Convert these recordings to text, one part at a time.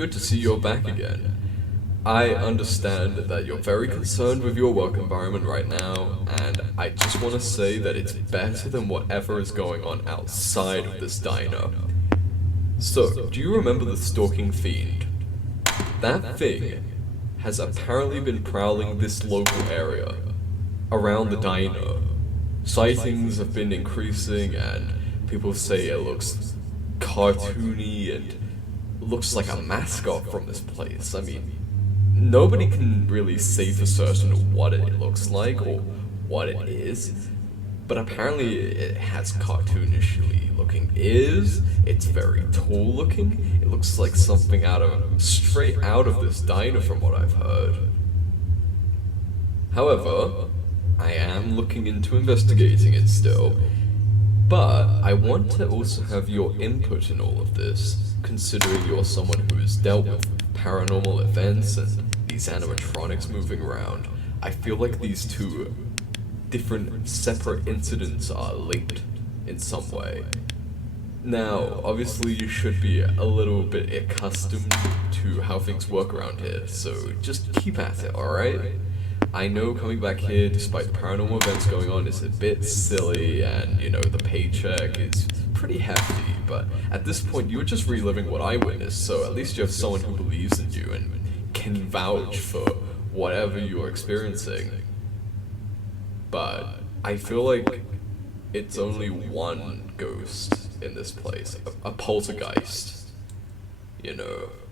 Good to see you're back again. I understand that you're very concerned with your work environment right now, and I just want to say that it's better than whatever is going on outside of this diner. So, do you remember the stalking fiend? That thing has apparently been prowling this local area, around the diner. Sightings have been increasing, and people say it looks cartoony and looks like a mascot from this place. I mean, nobody can really say for certain what it looks like or what it is, but apparently it has cartoonishly looking ears. It's very tall looking. It looks like something straight out of this diner from what I've heard. However, I am looking into investigating it still, but I want to also have your input in all of this, considering you're someone who has dealt with paranormal events and these animatronics moving around. I feel like these two different separate incidents are linked in some way. Now, obviously you should be a little bit accustomed to how things work around here, so just keep at it, alright? I know coming back here, despite the paranormal events going on, is a bit silly, and, the paycheck is pretty hefty, but at this point, you're just reliving what I witnessed, so at least you have someone who believes in you and can vouch for whatever you're experiencing. But I feel like it's only one ghost in this place, a poltergeist.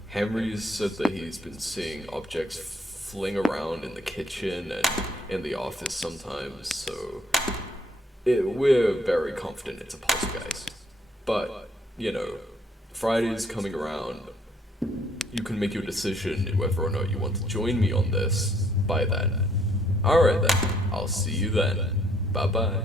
Henry's said that he's been seeing objects fling around in the kitchen and in the office sometimes, so we're very confident it's a poltergeist. But, Friday's coming around. You can make your decision whether or not you want to join me on this by then. Alright then, I'll see you then. Bye bye.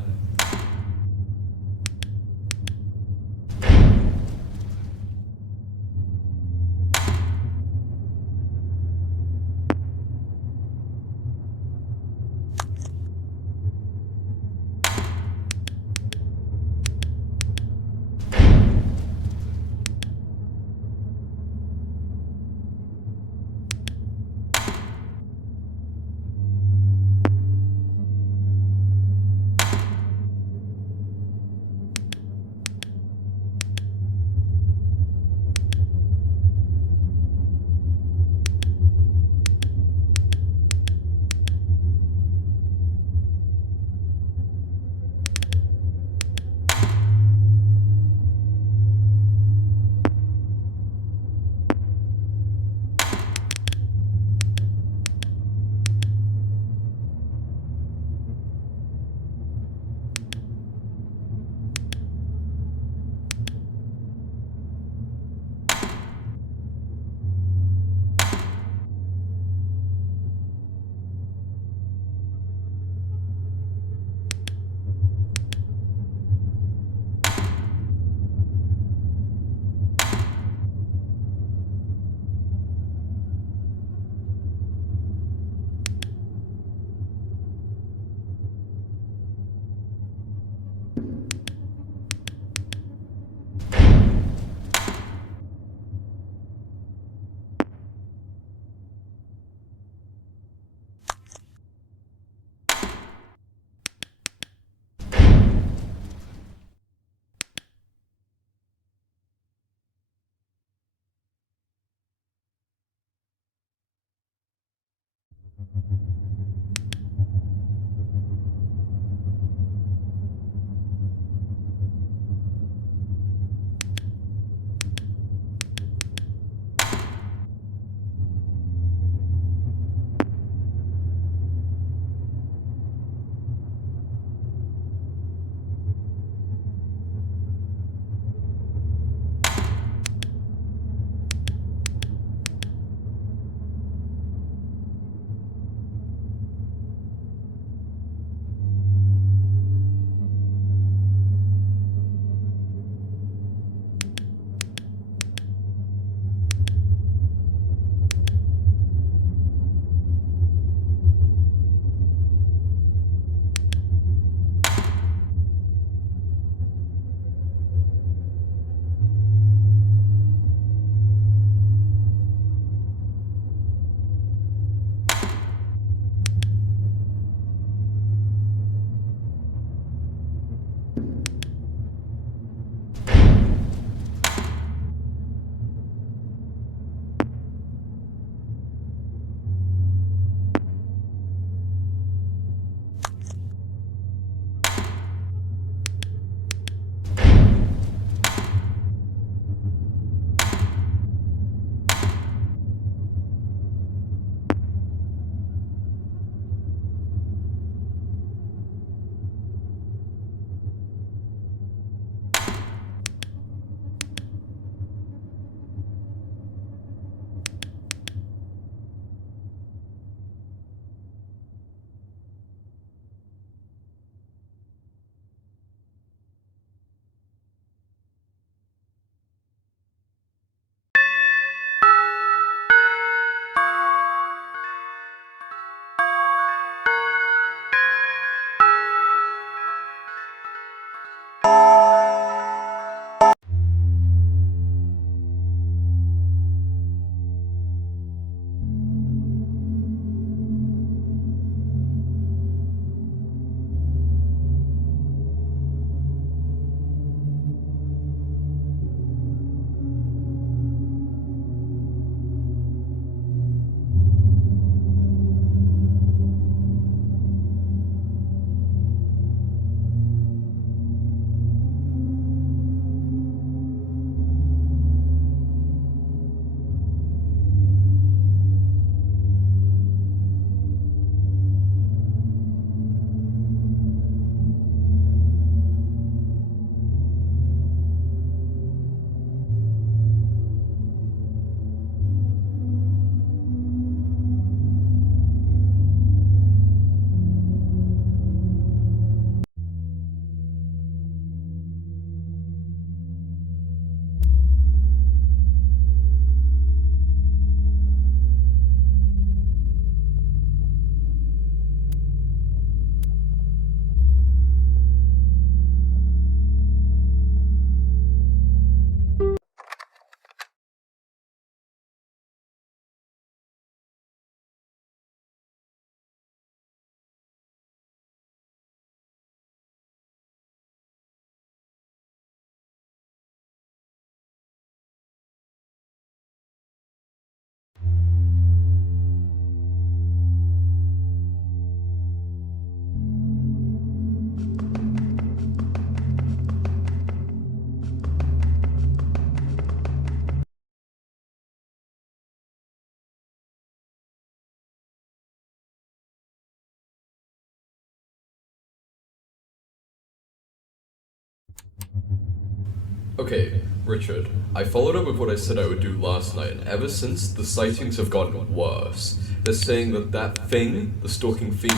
Okay, Richard, I followed up with what I said I would do last night, and ever since, the sightings have gotten worse. They're saying that that thing, the stalking fiend,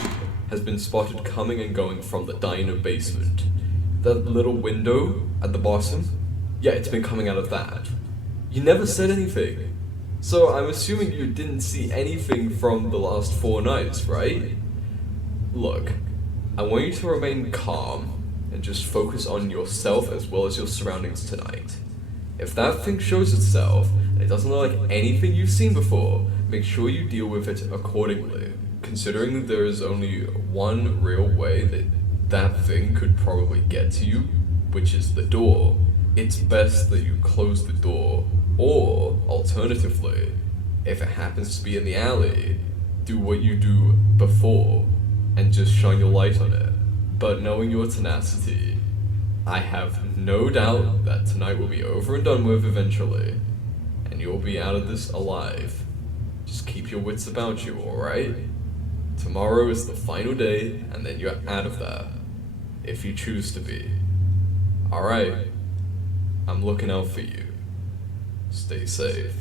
has been spotted coming and going from the diner basement. That little window at the bottom? Yeah, it's been coming out of that. You never said anything. So I'm assuming you didn't see anything from the last 4 nights, right? Look, I want you to remain calm and just focus on yourself as well as your surroundings tonight. If that thing shows itself and it doesn't look like anything you've seen before, make sure you deal with it accordingly. Considering that there is only one real way that that thing could probably get to you, which is the door, it's best that you close the door. Or, alternatively, if it happens to be in the alley, do what you do before and just shine your light on it. But knowing your tenacity, I have no doubt that tonight will be over and done with eventually, and you'll be out of this alive. Just keep your wits about you, alright? Tomorrow is the final day, and then you're out of there. If you choose to be. Alright, I'm looking out for you. Stay safe.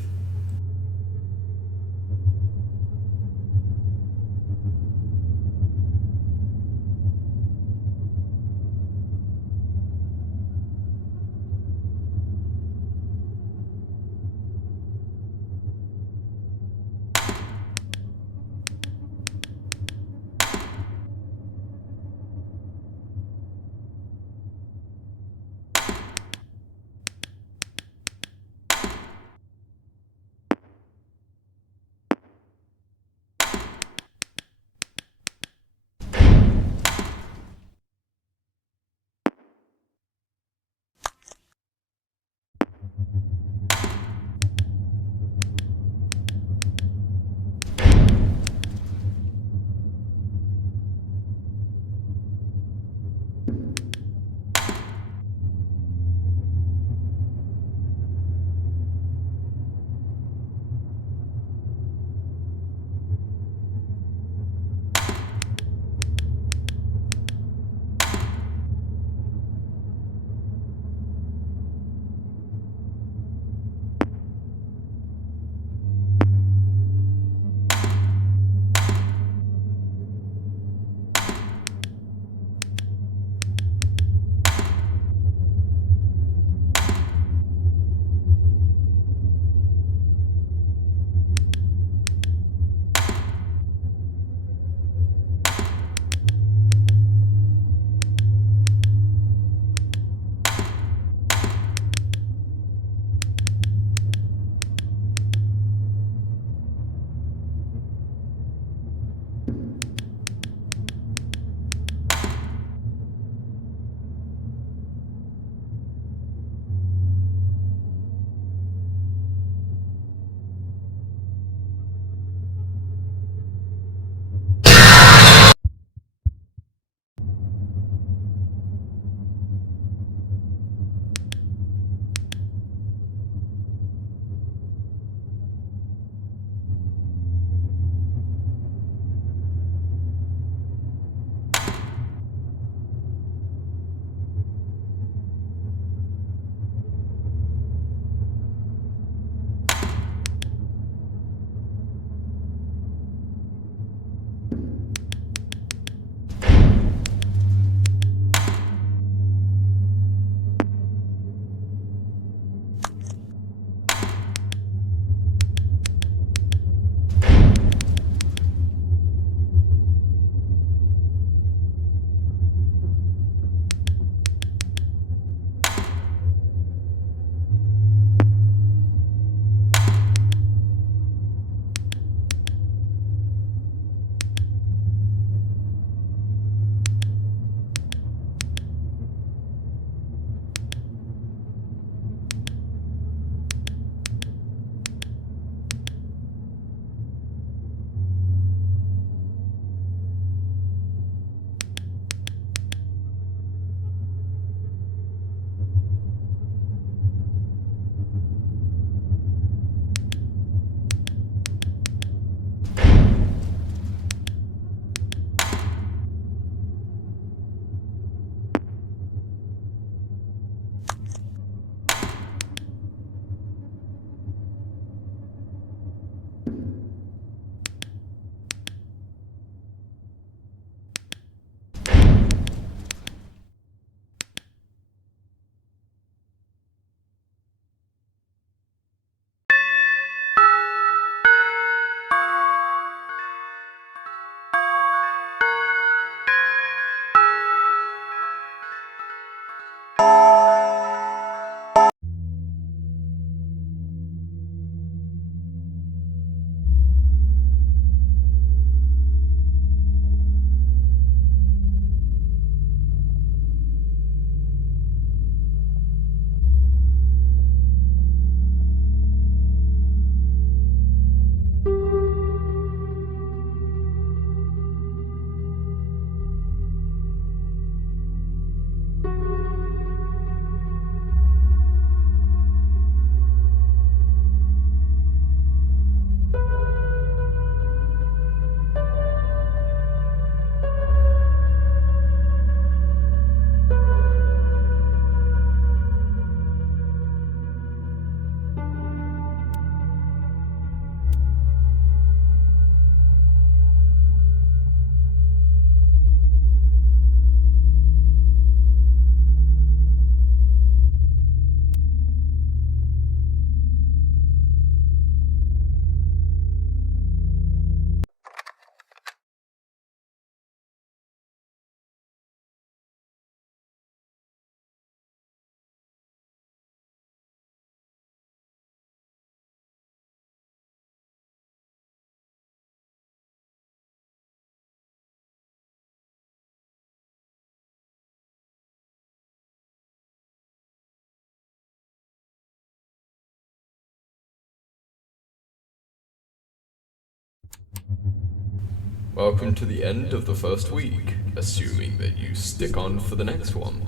Welcome to the end of the first week, assuming that you stick on for the next one.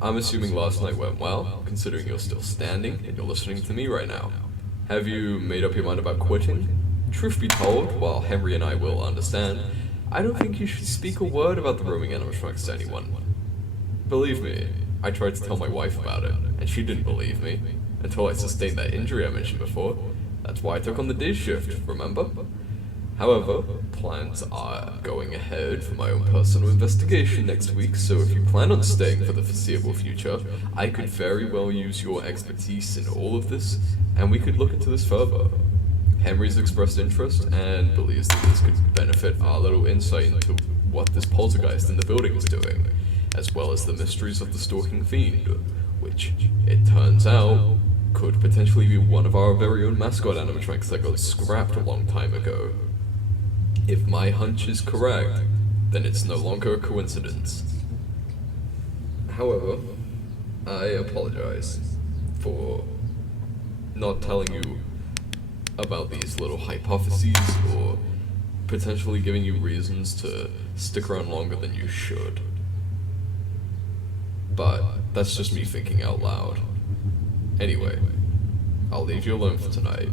I'm assuming last night went well, considering you're still standing and you're listening to me right now. Have you made up your mind about quitting? Truth be told, while Henry and I will understand, I don't think you should speak a word about the roaming animatronics to anyone. Believe me, I tried to tell my wife about it, and she didn't believe me, until I sustained that injury I mentioned before. That's why I took on the day shift, remember? However, plans are going ahead for my own personal investigation next week, so if you plan on staying for the foreseeable future, I could very well use your expertise in all of this, and we could look into this further. Henry's expressed interest and believes that this could benefit our little insight into what this poltergeist in the building is doing, as well as the mysteries of the stalking fiend, which, it turns out, could potentially be one of our very own mascot animatronics that got scrapped a long time ago. If my hunch is correct, then it's no longer a coincidence. However, I apologize for not telling you about these little hypotheses or potentially giving you reasons to stick around longer than you should. But that's just me thinking out loud. Anyway, I'll leave you alone for tonight.